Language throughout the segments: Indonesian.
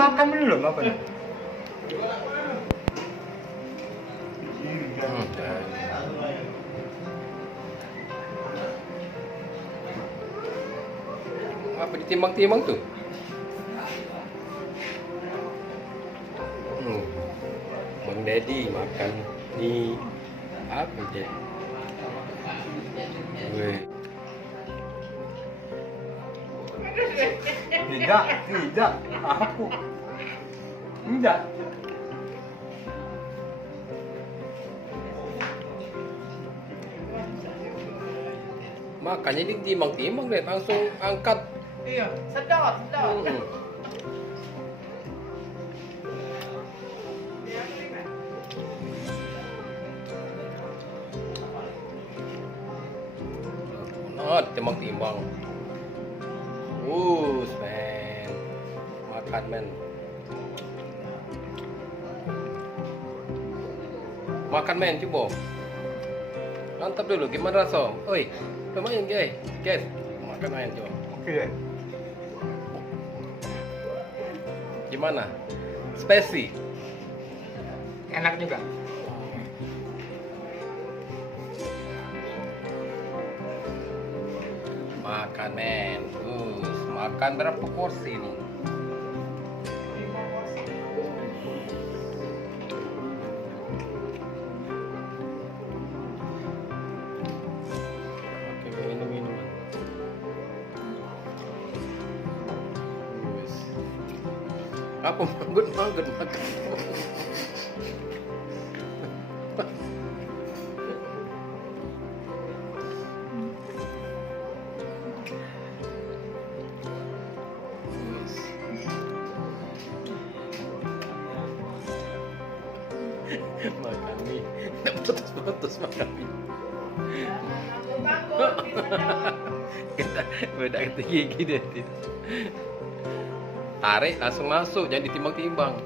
makan belum apa nih? Apa ditimbang-timbang tuh? Bang Deddy makan di apa deh? Tidak, aku tidak. Makanya ditimbang-timbang deh, langsung angkat. Iya, sedot. Oh, ditimbang-timbang. Man. Makan, men. Makan, men, coba. Mantap dulu, gimana rasa? Oi, lumayan, guys. Makan, men, coba. Oke deh. Gimana? Spicy. Enak juga. Makan, men. Makan berapa porsi nih? Oke, minum. Apa manggut makan? Makan mie, nggak putus makan mie. Kita beda gigi deh. Tarik langsung masuk, jangan ditimbang-timbang.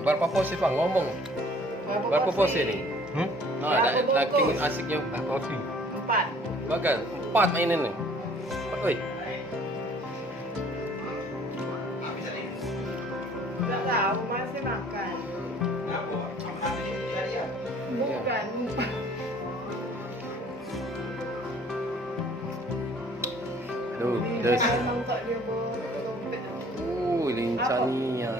Berapa porsi Bang? Ngomong. Berapa porsi nih? Ada daging asiknya. Porsi. 4. Bagan, 4 mainin nih. Oi. Enggak tahu, masih makan. Bukan. Tuh, des. Memang tak dia dompet. Lincahnya.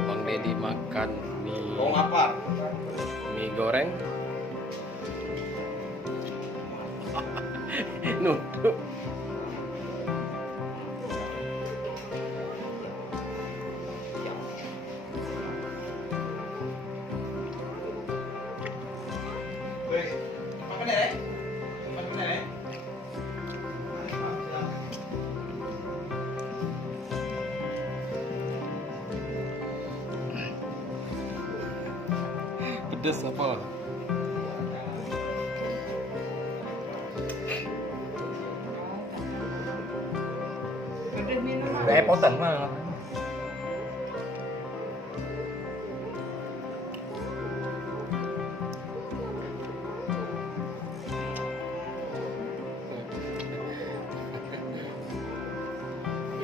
Bang Deddy makan mie. Apa? Mie goreng. Nunduk. Pedes apa? Ada minum. Repotan mana?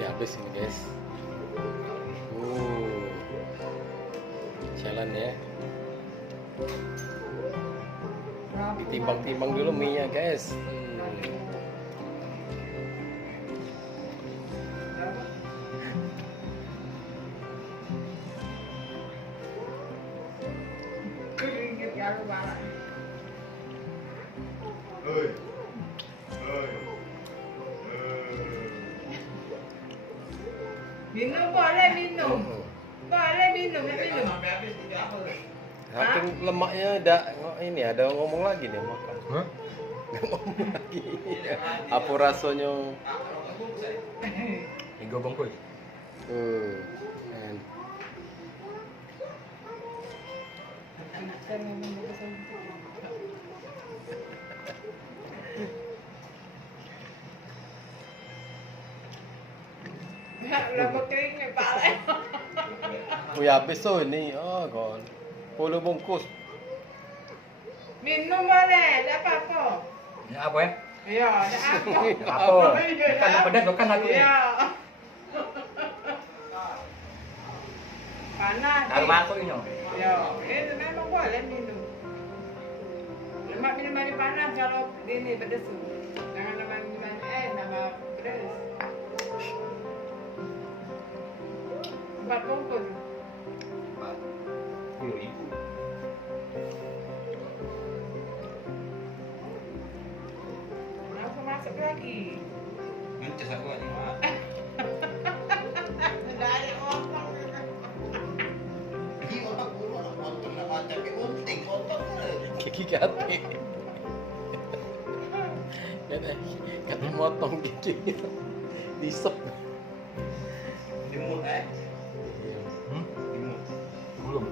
Ya habis ini guys. Jalan ya. Ditimbang-timbang dulu mie-nya guys. Keringet ya lu balak. Minum boleh minum. Boleh minum, ya minum. Saking lemaknya ada ngomong lagi nih makan. Ngomong lagi. Apa rasanya? Tiga bungkus. And Anak kan memang begitu. Udah kering nih Pak Le. Wih habis tuh ini, oh kon. 10 bungkus. Minum boleh, tak apa-apa. Ini apa ya? Ya, tak apa. Apa? Kan yang pedas bukan aku. Ya. Panas. Taruh masuk ini. Ya, ini memang boleh minum. Lemak minuman ini panas kalau ini pedas tuh. Jangan nama minuman nama pedas. 4 bungkus. 10.000. Aku masuk lagi. Ngeces aku aja, Mak. Sudah ada orang. Kiki kate. Kata motong gigi. Disep. Dimut, Belum.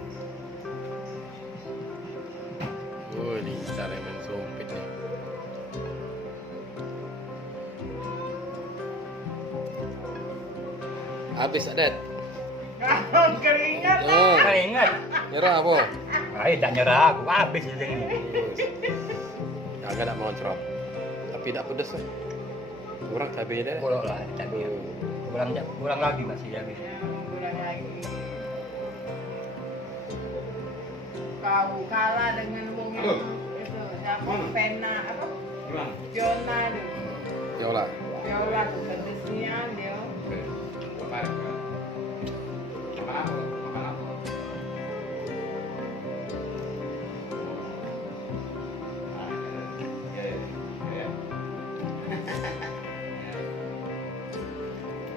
Oh, ini cara main sumpit nih. Habis adet. Keringat. Oh, Kan ingat. nyerah po. Ayo tak nyerah aku habis ini. Agak nak mau cerop. Tapi tak pedes eh. Kurang cabai deh. Bolok lah, cabai. Kurang lagi masih ya. Kurang lagi. Kau kalah dengan wong yang itu siapa pena apa? Gimana? Fiona tuh. Yola. Fiona tuh pedesnya dia.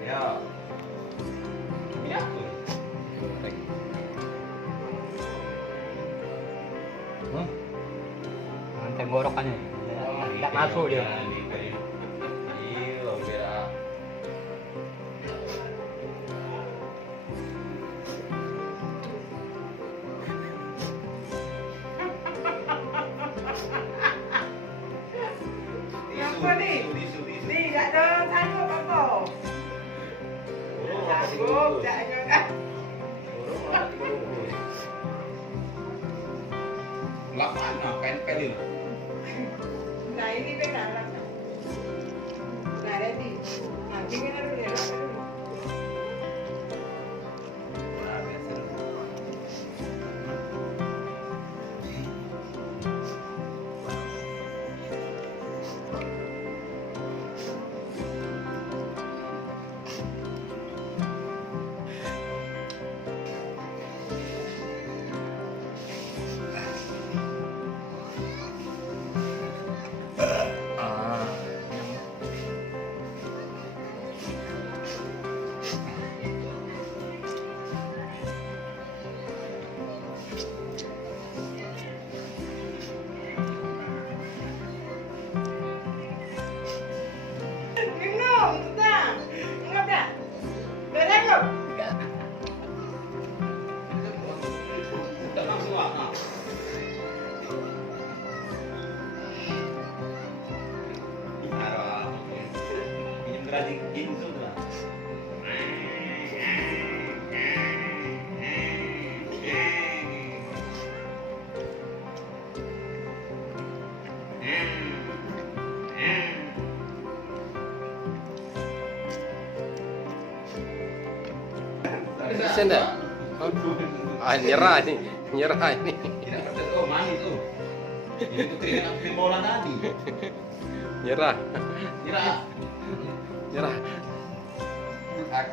Ya. Ya. Tenggorokannya. Tak masuk dia. Iya, beda. Apa nih? Nih, tak ada sanggup apa? Sanggup, tak ada. Lapan, kain pelin. Nah ini beda lah. Nah ready. Nah dingin dulu ya. Minum, sudah. Enggak dah. Beres belum? Tak langsung lah. Taruh. Pinjam geradi gitu lah. Bisa enggak? Ah, nyerah ini. Nyerah ini. Tidak pedas. Oh, manis tuh. Ini tuh keringat bikin bola tadi. Nyerah. Nyerah. Nyerah. Aku